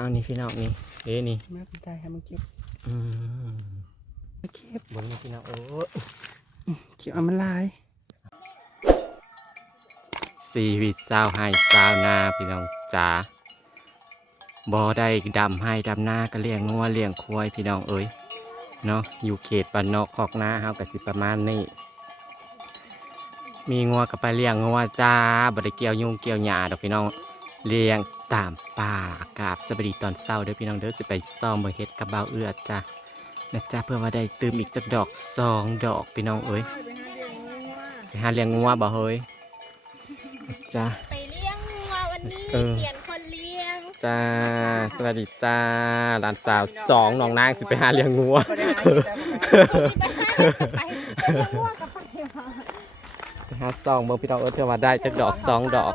เอานี่พี่น้องนี่เด้นี่แม่คุณตายให้มันเก็บอืมมันเก็บบนนี่พี่น้องโอ้ยเก็บเอามันลายชีวิตสาวให้สาวนาพี่น้องจ๋าบ่ได้ดำให้ดำหน้าก็เลี้ยงงัวเลี้ยงควายพี่น้องเอ้ยเนาะอยู่เขตบ้านนอกคอกนาเฮาก็สิประมาณนี้มีงัวก็ไปเลี้ยงงัวจ้าบ่ได้เกี่ยวยุงเกี่ยวหญ้าดอกพี่น้อง เลี้ยงตามป่าอากาศสบดีตอนเช้าเด้อพี่น้องเด้อสิไปซ่อมเบิ่งเฮ็ดกับบ่าวเอื้อจ้านะจ้าเพื่อว่าได้เติมอีกจักดอกสองดอกพี่น้องเอ้ยไปหาเลี้ยงงัวบ่เฮ้ยจ้าไปเลี้ยงวัววันนี้เออเปลี่ยนคนเลี้ยงจ้าสวัสดีจ้าหลานสาวสองน้องนางสิไปหาเลี้ยงงัวบ่ได้หาเก็บแต่บ่ได้ไปหาไปเลี้ยงวัวกับไปมาไปหาซองเบิ่งพี่น้องเออเพื่อว่าได้จักดอกสองดอก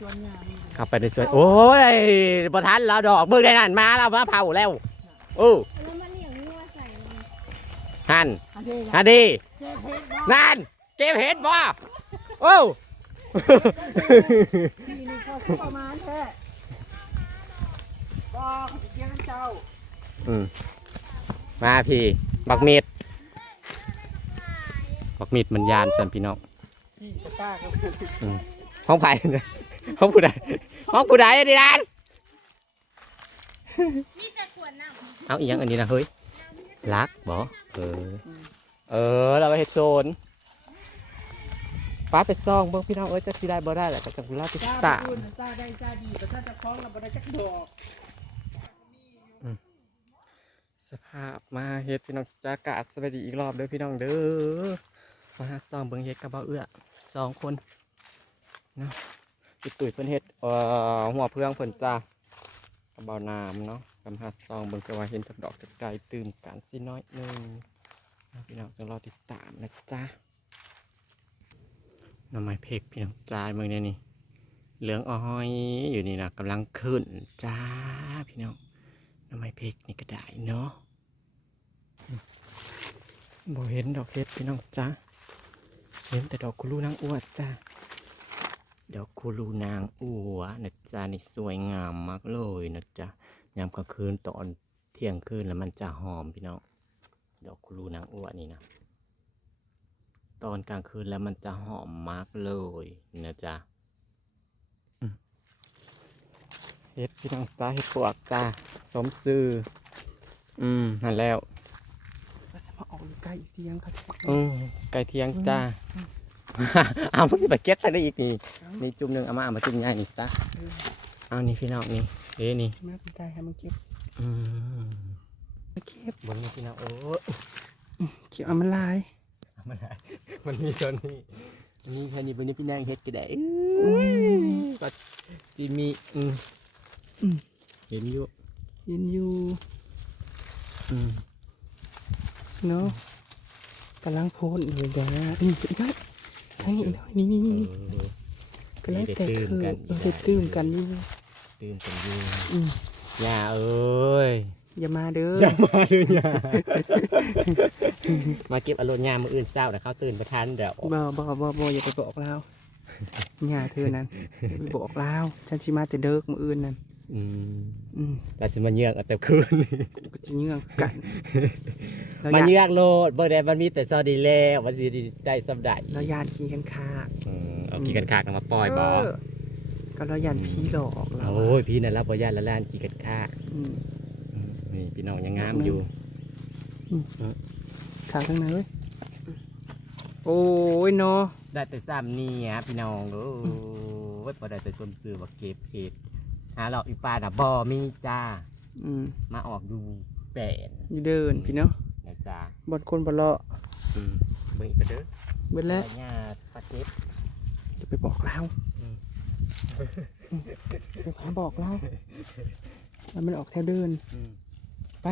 ก็มีเห็ดน้ชวนงามเข้าไปในสวนโอ้ยประทันแล้วดอกเบิ่งได้นั่นมาแล้วมาเผาแล้วโอ้ำแล้วมาเลี้ยงวัวใส่มันหันอันนี้ฮันดีเห็ดเห็ดนั่นเก็บเห็ดบ่โอ้ปีนี้ก็คือประมาณแท้ก็เขาสิเก็บให้เจ้าอืมมาพี่บักมีดบักมีดมันยานสันพี่น้องพี่กระตาครับห้องไผ่ ห้องผู้ใดห้องผู้ใดอันนี้นั่นมีแต่ขวดน้ำเอาอีกอย่างอันนี้นะเฮ้ยรักบ่เออ เออ เราไปเฮ็ดโซนป้าไปซ่องเบิ่งพี่น้องเอ้ยจะสิได้บ่ได้แหละก็จังกุลาติดจ้าตามบุญจ้าได้จ้าดีแต่ถ้าจะคล้องเราบ่ได้จักดอกสภาพมาเฮ็ดพี่น้องจ้ากาศสวัสดีอีกรอบเด้อพี่น้องเด้อมาหาซ่องเบิ่งเฮ็ดกับเบาเอื้อสองคนเนาะ ติดตุ๋ยเพิ่นเฮ็ดเอ่อหัวเพื่องเพิ่นจ้ากับเบาน้ำเนาะกำหาซ่องเบิ่งก็ว่าเห็นจักดอกจักใดตื่นกันสิน้อยหนึ่งพี่น้องจังรอติดตามนะจ๊ะน้ำไม้เพกพี่น้องจ้าเมืองเนี่ยนี่เหลืองอ้อยอยู่นี่นะกำลังขึ้นจ้าพี่น้องน้ำไม้เพกนี่ก็ได้เนาะบ่เห็นดอกเห็ดพี่น้องจ้าเห็นแต่ดอกคูลูนางอวดจ้า ดอกคูลูนางอ้วนะจ้านี่สวยงามมากเลยนะจ๊ะยามกลางคืนตอนเที่ยงคืนแล้วมันจะหอมพี่น้องดอกคูลูนางอ้วนี่นะตอนกลางคืนแล้วมันจะหอมมากเลยนะจ๊ะอืมเฮ็ดพี่น้องจ้าเฮ็ดปวกจ้าสมซื้ออืมนั่นแล้วก็จะมาออกอยู่ใกล้อีกเตียงครับอืมไก่เทียงจ้า เอาเพิ่งสิไปเก็บใส่ได้อีกนี่นี่จุ่มหนึ่งเอามาเอามาจุ่มง่ายนี่ซะเอานี่พี่น้องนี่เด้นี่แม่คุณตายให้มันเก็บอืมมันเก็บบนนี่พี่น้องโอ้ยเก็บเอามันลายเอามันได้มันมีตัวนี้นี่แค่นี้บนนี้พี่นางเฮ็ดก็ได้อืมก็จีมีอืมอืมเห็นอยู่เห็นอยู่อืมเนาะกำลังโพสเลยเดี๋ยวนะนี่อีกแล้ว ทางนี้อีกแล้วนี่นี่นี่ก็แล้วแต่คือเออได้ตื่นกันอยู่ตื่นกันอยู่อย่าเอ้ยอย่ามาเด้ออย่ามาเลยย่ามาเก็บอารมณ์ยามมืออื่นเศร้าแต่เขาตื่นประทันเดี๋ยวบ่บ่บ่บ่อย่าไปบอกเราอย่าเธอนั้นอย่าไปบอกเราฉันสิมาแต่เด็กมืออื่นนั่น อืมอืมเราจะมาเยือกเอาแต่คืนกูก็จะเงื่องกันเรามาอยากเยือกโลดเบอร์แดนมันมีแต่ซอดีแล้วมันสิได้สำได้เรายานขี่กันคาอืมเอากี่กันขากนำมาปล่อยบอเก็เรายานผีหลอกเราโอ้ยพี่นั่นรับบ่ยานละล้านกี่กันขากอืม อืมนี่พี่น้องยังงามอยู่ขาข้างในเว้ย โอ้ยเนาะได้แต่ซ้ำนี่ฮะพี่น้องโอ้ยพอได้แต่ชมซื้อว่าเก็บเห็ด หาเราอีปลาน่ะบ่มีจ้า อืมมาออกดูแปนอยู่เดินพี่เนาะนะจ้าบอดคนบอเลาะอืมเบิ่งอีกเด้อเบิดแล้วหญ้าปลาเก็บจะไปบอกเราอืมอืมไปหาบอกเราแล้วมันออกแถวเดิน อืมไป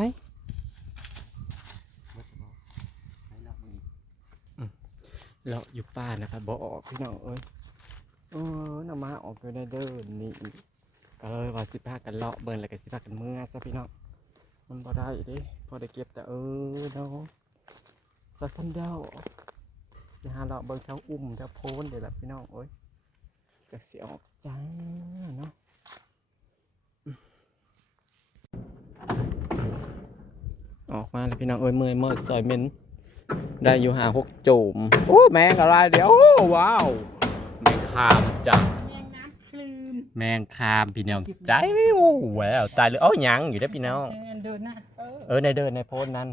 เลาะอยู่ป้านะครับบ่ออกพี่น้องเอ้ยเออน้ามาออกอยู่ในเดินนี่อีก ก็เลยว่าสิบห้ากันเลาะเบิร์นแล้วก็สิบห้ากันเมื่อซะพี่น้องมันพอได้ดิพอได้เก็บแต่เออเนาะสักทันเดียวจะหาเลาะเบิร์นแถวอุ้มแถวโพนเดี๋ยวและพี่น้องโอ้ยก็สียออกจ้าเนาะออกมาแล้วพี่น้องเอ้ยเมื่อยเมื่อยสอยเมนได้อยู่หาหกจุ่มโอ้แมงอะไรเดี๋ยวโอ้ว้าวแมงคามจัง แมงคามพี่น้องใจไม่โอ้แหววตายเลยเอ้ายังอยู่ได้อพี่น้อง เดินนะเออเออในเดินในโพสต์นั้น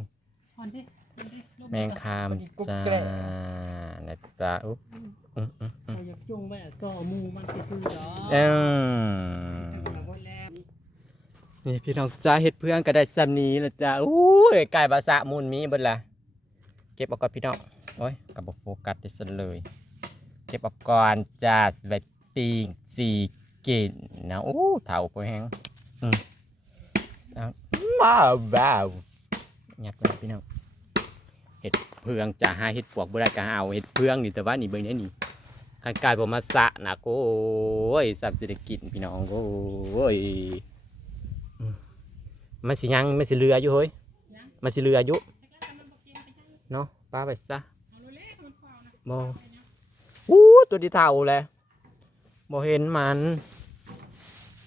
พอนดิพอนดิลูกแมงคามจ้านะจ๊ะอุ๊บอืมอืมอืมอยากจุงไปก็มูมันไปซื้อหรอเอิ่มนี่พี่น้องจ้าเฮ็ดเพื่อนก็ได้สำนี้ละจ้าอู้ยไก่ภาษามูลมีเบิดละเก็บเอาก่อนพี่น้องโอ้ยกับบโฟกัสได้ซะเลย เก็บเอาก่อนจ้าสไว้ปีกสี กินนะโอ้เถ่าพอแห้งอืมเอาว้าวว้าวยัดไว้พี่น้องเห็ดเพืองจะหาเห็ดปวกบ่ได้ก็หาเอาเห็ดเพืองนี่แต่ว่านี่เบิ่งได้นี่ขันกายผมมาสะนะโอ้ยสับสิได้กินพี่น้องโอ้ยอืมมันสิยังมันสิเรืออยู่เฮ้ยมันสิเรืออยู่เนาะป้าไปซะบออู้ตัวที่เท่าเลยบอเห็นมัน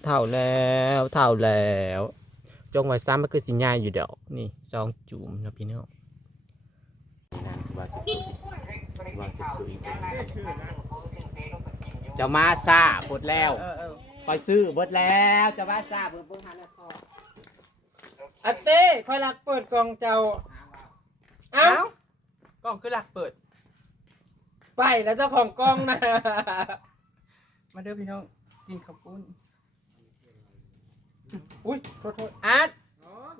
เท่าแล้วเท่าแล้ว จงไว้ซ้ำมันคือสิญญาอยู่เดี๋ยวนี่ซองจุ่มนะพี่น้องนะว่าจะคุยว่าจะคุยจะมาซาหมดแล้วไปซื้อหมดแล้วจะมาซาเพิ่งเพิ่งหันแล้วพออาเต้คอยรักเปิดกล่องเจ้าเอ้ากล้องคือหลักเปิด ไปแล้วเจ้าของกล้องนะ มาเด้อพี่น้องกินข้าวปุ้น อุ้ยโทษโทษอาร์ต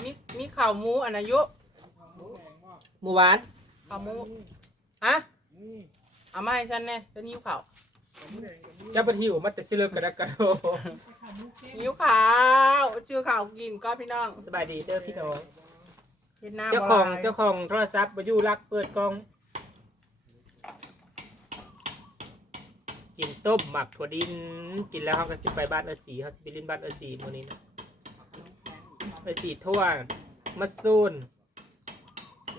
มีมีข่าวหมูอันอายุหมูหวานข่าวหมูอะเอามาให้ฉันแน่ฉันหิวข่าวจะไปหิวมันแต่สิเลิกกระดักกระโดดหิวข่าวชื่อข่าวกินก็พี่น้องสบายดีเด้อพี่น้องเห็นหน้าเจ้าของบ่ลยเจ้าของโทรศัพท์บอยู่รักเปิดกล้องกินต้มหมักถั่วดินกินแล้วเขาก็สิไปบ้านเออสีเขาสิไปลินบ้านเออสีมื้อนี้นะ เออสีทั่วมัสซูน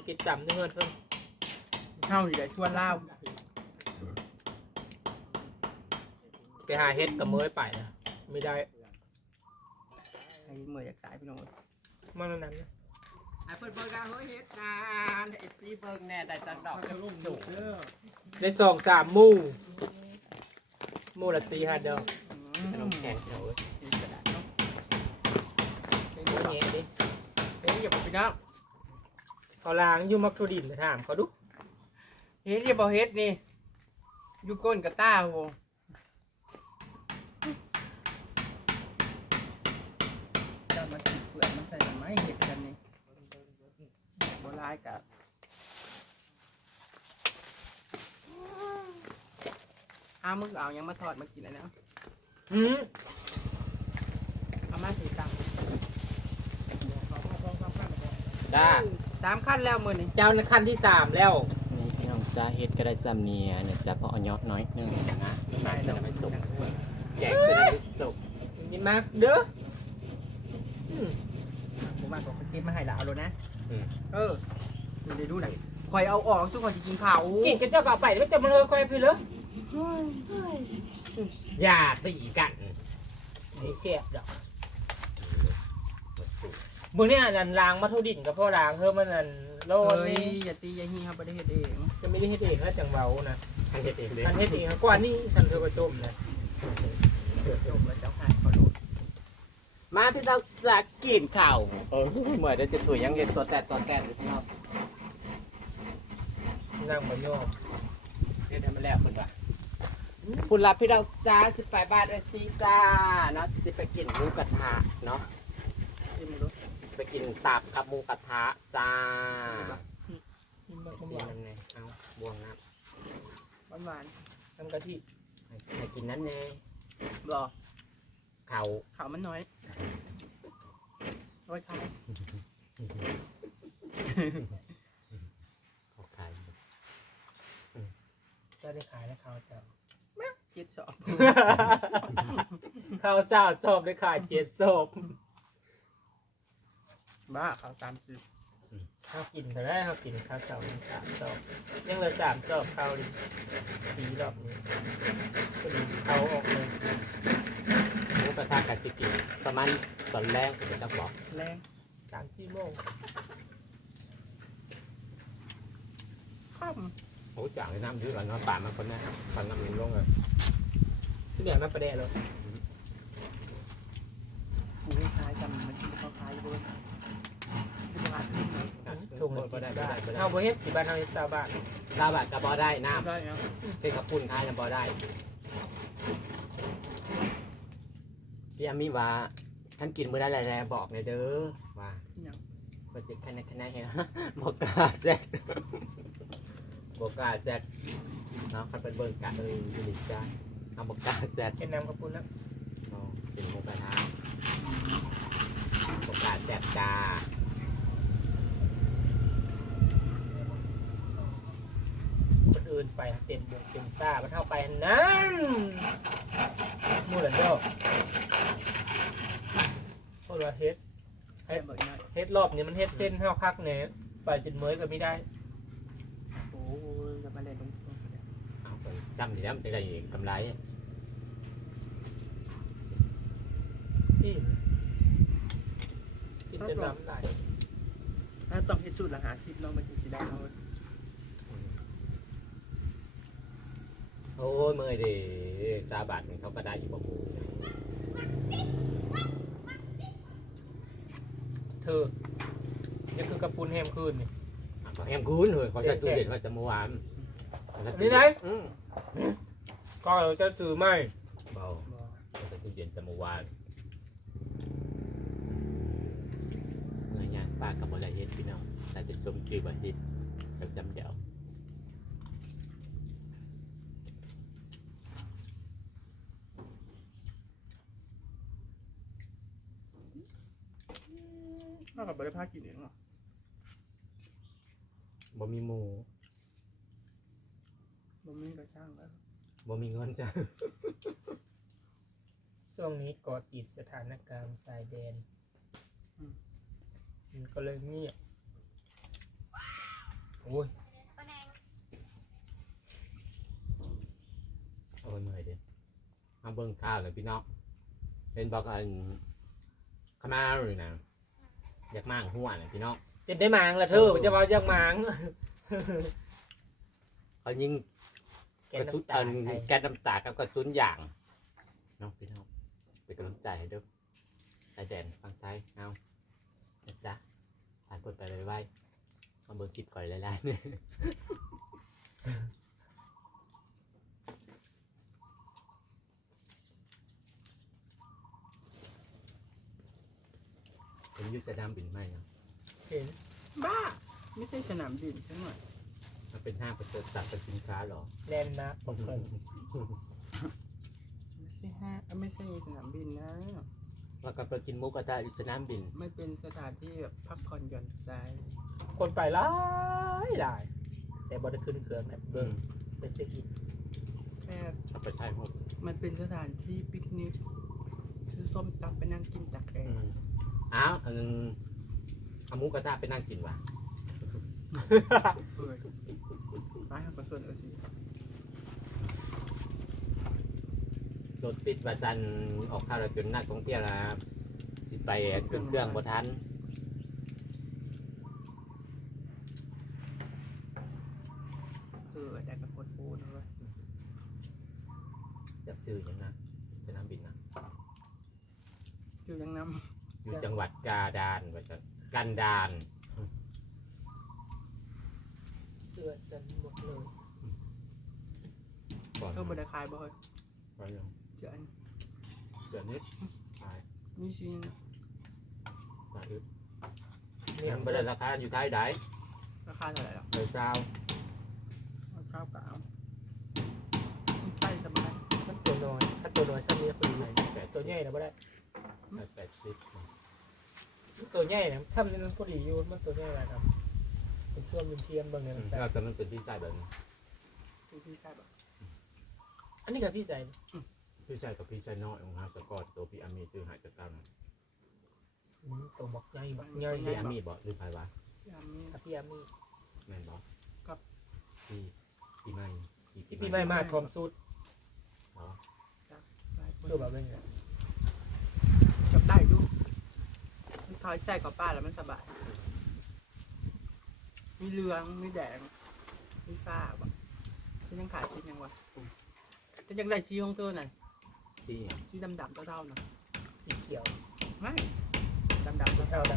กินจำเนื้อเพิ่นเฮาอยู่ได้ชวนเล่าไปหาเฮ็ดกับเมยไปนะไม่ได้ไอ้เมื่อยอยากตายพี่น้องมันนั้นนะไอ้เพิ่นเบิ่งกันเฮ้ยเฮ็ดนานเอฟซีเบิ่งแน่ได้จังดอกจะลุ่มสูงได้สองสามหมู่หมู่ละสี่ห้าดอกขนมแข็งเนาะเว้ ยเป็นอย่างเงี้ยดิเฮ้ยอย่าบอกพี่น้องเขาล้างอยู่มักถั่วดินไปถามเขาดูเฮ็ดอย่าบอกเฮ็ดนี่อยู่ก้นกระต้าโหจะมาติดเปลือกมันใส่ทำไมเห็ดกันนี่โบราณกับอ้ามึงเอายังมาทอดมากินอันนะหืมเอามาสี ตังด้าสามขั้นแล้วมือนี่เจ้าในขั้นที่สามแล้วนี่พี่น้องจ้าเฮ็ดก็ได้ซ้ำเนียเนี่ยจะพอเอายอดน้อยนึงนะไม่จะไม่สุกแจกจะได้สุกนี่มากเด้ออืมผมมาบอกไปเก็บมาให้ละเอาเลยนะอืมเออดูได้ดูหน่อยคอยเอาออกสู้คอยสิกินข้าวกินกันเจ้าก็เอาไปไม่จะมาเลยคอยพี่เลยอย่าตีกันไอ้เสียบดอก มือนี่อันล้างมาทุดินกับพ่อล้างเพิ่มมันอันโลโอ้ยนี่อย่าตีอย่าฮีครับประเทศเองจะไม่ได้เฮ็ดเองนะจังเบานะทันเฮ็ดเองเลยทันเฮ็ดเองกว่านี่ทันเธอกระจมนะเดือดจบแล้วเจ้าค่ะขอโทษมาพี่น้องจะกินข้าวเออเหมือนได้จะถุยยังเห็นตัวแตะตัวแตะอยู่พี่น้องนั่งบนโยกเฮ็ดให้มันแล้วเพิ่นว่าคุณรับพี่น้องจ้าสิไปบ้านไอซีจ้าเนาะสิไปกินหมูกระทะเนาะชิมดู ไปกินตับกับหมูกระทะจ้ากินไปแบบกินหวานน้ำไงเอาบวงน้หวานหวานน้ำกะทิำให้ให้กินนั้นไงๆรอเขาข้าวมันน้อยโอ้ยข้าวเขาขายเจ้าได้ขายแล้วข้าวเจ้าเจ็ดสองข้าวเจ้าชอบได้ขายเจ็ดศพ บ้าข้าวตามซื้อข้าวกินแต่ได้ข้าวกินข้าวเจ้าสามศพยังเหลือสามศพข้าวสีรอบนี้ก็ดีเขาออกเลยหมูกระทะกับสิกินประมาณตอนแรกผมจะบอกแรงสามสี่โมงข้ามโอ้จ่างเลยน้ำยืดหลังน้ำป่ามันคนนี้ฟันน้ำมันลงเลยทุกอย่างน้ำประเดะเลยกูคล้ายจำมันที่เขาคล้ายเลยที่ตลาดนี่นะ ถุงละก็สิบได้บาได้ทได้เอาบ่เฮ็ดสิบาทเอาเฮ็ดสามบาทลาบะกระบอได้น้ได้เนาะำเป็นกระปุ่นคายกระบอได้พี่อามีว่าท่านกินมื้อได้แล้วบอกในอยเด้อว่าอย่างโปรเจกต์คะแนนคะแนนเห็นบอกกล้าแซดบอกกล้าแซดเนาะคันเป็นเบิ่งกะเออยูนิจ้าทำบอกกล้าแซด เป็นน้ำกระปุกแล้วเนาะเป็นหมูกระทะบอกกล้าแซดจ้า คนอื่นไปเต็มวงเต็มตามันเข้าไปนั่นมูหลันเด้อโคตรว่าเฮ็ดให้เบิกหน่อยเฮ็ดรอบนี้มันเฮ็ดเส้นเท่าคักเนี่ยไปจนเมยก็ไม่ได้โอ้ยจะมาเล่นลงทุนเอาไปจำดีแล้วมันจะได้กำไรพี่กินจนน้ำไหลถ้าต้องให้จุดละหาชิปเนาะมันจะสีได้เอา โอ้ยเมื่อยดิซาบาทมันเขาก็ได้อยู่บ่หมูเธอนี่คือกระปุนแฮมคืนนี่อะก็แอมกูนเลยเขาจะตู้เด่นว่าจะเมื่อวานนี่ไหน อืมก็จะซื้อไม่เบาเขาจะตู้เย็นจะเมื่อวานเมื่อยงานป้ากับอะไรเฮ็ดพี่น้องแต่จะสมชื่อว่าเฮ็ดจำจำเดียว นอกกับบริภาคกินเองหรอบ่มีหมูมันไม่กระช่างแล้วบ่มีเงินจ้ะช่วงนี้ก่อติดสถานการณ์ชายแดน มันก็เลยเงียบโอ้ยโอ้ยเมื่อยเด้เอาเบิ่งข้าวเลยพี่น้องเป็นบอกอันขมาเลยนะ อยากมั่งหัวน่ะพี่น้องจะได้หมางละเธอมันจะมาจากหมางเขายิงแกกระสุนน้ำตาอันใส่แก๊สน้ำตากับกระสุนอย่างน้องพี่น้องเป็นกำลังใจให้เด้วยชายแดนฟังไทยเอานะจ๊ะผ่านคนไปไวๆมาเบิ่งคลิปก่อนหลายๆเนี่ย เป็นยุทธดามบินไหมเนาะเห็น บ้า ไม่ใช่สนามบินใช่ไหมมันเป็นห้างประเสริฐสัตว์เป็นสินค้าเหรอแน่นนะผมเคยไม่ใช่ห้างเอ้ยไม่ใช่สนามบินนะแล้วก็ไปกินหมุกกระทะอยู่สนามบินไม่เป็นสถานที่แบบพักผ่อนหย่อนใจคนไปหลายหลาย แต่บอได้ขึ้นเครื่องนะเบิ่งไปเซ็กอินแค่เอาไปใช้หมดมันเป็นสถานที่ปิกนิกซื้อส้มตำไปนั่งกินตักแออืร์ม อ้าวอันนึงเอาหมุกกระทะไปนั่งกินว่ะเอ้ยร้านอาหารส่วนเออสิรถติดประจันออกข้าวแล้วจนนักท่องเที่ยวละสิไปขึ้นเครื่องบ่ทันเออได้กับโพดโพดนะเว้ยจากชื่ออย่างนะสนามบินนะอยู่ยังน้ อยู่จังหวัดกาดานว่าจะกันดานเสื้อสันหมดเลยก่อนำก็บริคายบ่อยไปยังเจออันเดือนนี้ตายนี่ชิตายอึดนี่ยังมันไม่ได้ราคาอยู่ท้ายใดราคาเท่าไหร่หรอเลยเจ้าเอาเก้าเก้าใช่สบายมันตัวน้อย ถ้าตัวน้อยสั้นนี้คือไหนแต่ตัวใหญ่นะไม่ได้ แปดสิบตัวใหญ่นะถ้ามันพอดีอยู่มันตัวใหญ่อะไรครับเป็นช่วงมินเทียมบางเนี่ยอืมันมใส่ก็ตอนนั้นเป็นที่ใต้แบบนี้ที่ที่ใช่ปะอันนี้กับพี่ใส่พี่ชายกับพี่ชายน้อยของฮาแต่ก็ตัวพี่อามีซื้อหายจากกันอืมตัวบักใหญ่บักใหญ่พี่อามีบอกหรือไผวะยามนี้กับพี่อามี่แม่นบอกครับพี่พี่ไม่พี่พี่ไม่มาทอมสุดอ๋อหลายคนตัวแบบนี้นจับได้ดูมันท อยใส่กับป้าแล้วมันสบาย มีเหลือง มีแดงสีฟ้าบ่ฉันยังขาดชิ้นยังวะฉันยังได้ชี้ของเธอหน่อยที่ชี้ดำๆเท่าๆหน่อยสีเขียวไม่ดำๆเท่าเท่าๆด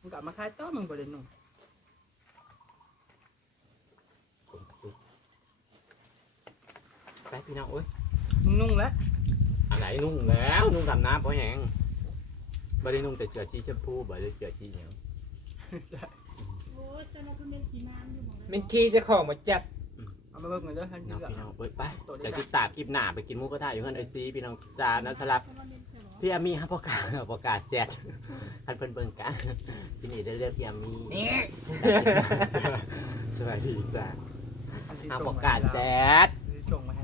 มึงกลับมาคายต้อมึงบ่ได้นุ่งใส่พี่น้องโอ้ยมึงนุ่งแล้วอะไร นุ่งแล้วนุ่งทำน้ำเพราะแห้งบ่ได้นุ่งแต่เสื้อชีชมพูบ่ได้เสื้อชีเหนียวโอ้ยเจ้าหน้าที่เป็นสีน้ำอยู่บอกำเมนคีเจะของมาจัดเอามาเบิ่งกันเด้อท่านพี่ชื่น้องอพี่น้องเอ้ยไปเดี๋ยวติดตามคลิปหน้าไปกินหมูกระทะอยู่กันไอซีพี่น้องจานะสลับเพราะว่าเล่นเสือพี่อามีฮะประกาศประกาศแซดท่านเพิ่นเบิ่งกันที่นี่ได้เรียกพี่อามีนี่สวัสดีจ้าอันที่ฮะส่งประมกาศแซให้ดเราอันที่ส่งมาให้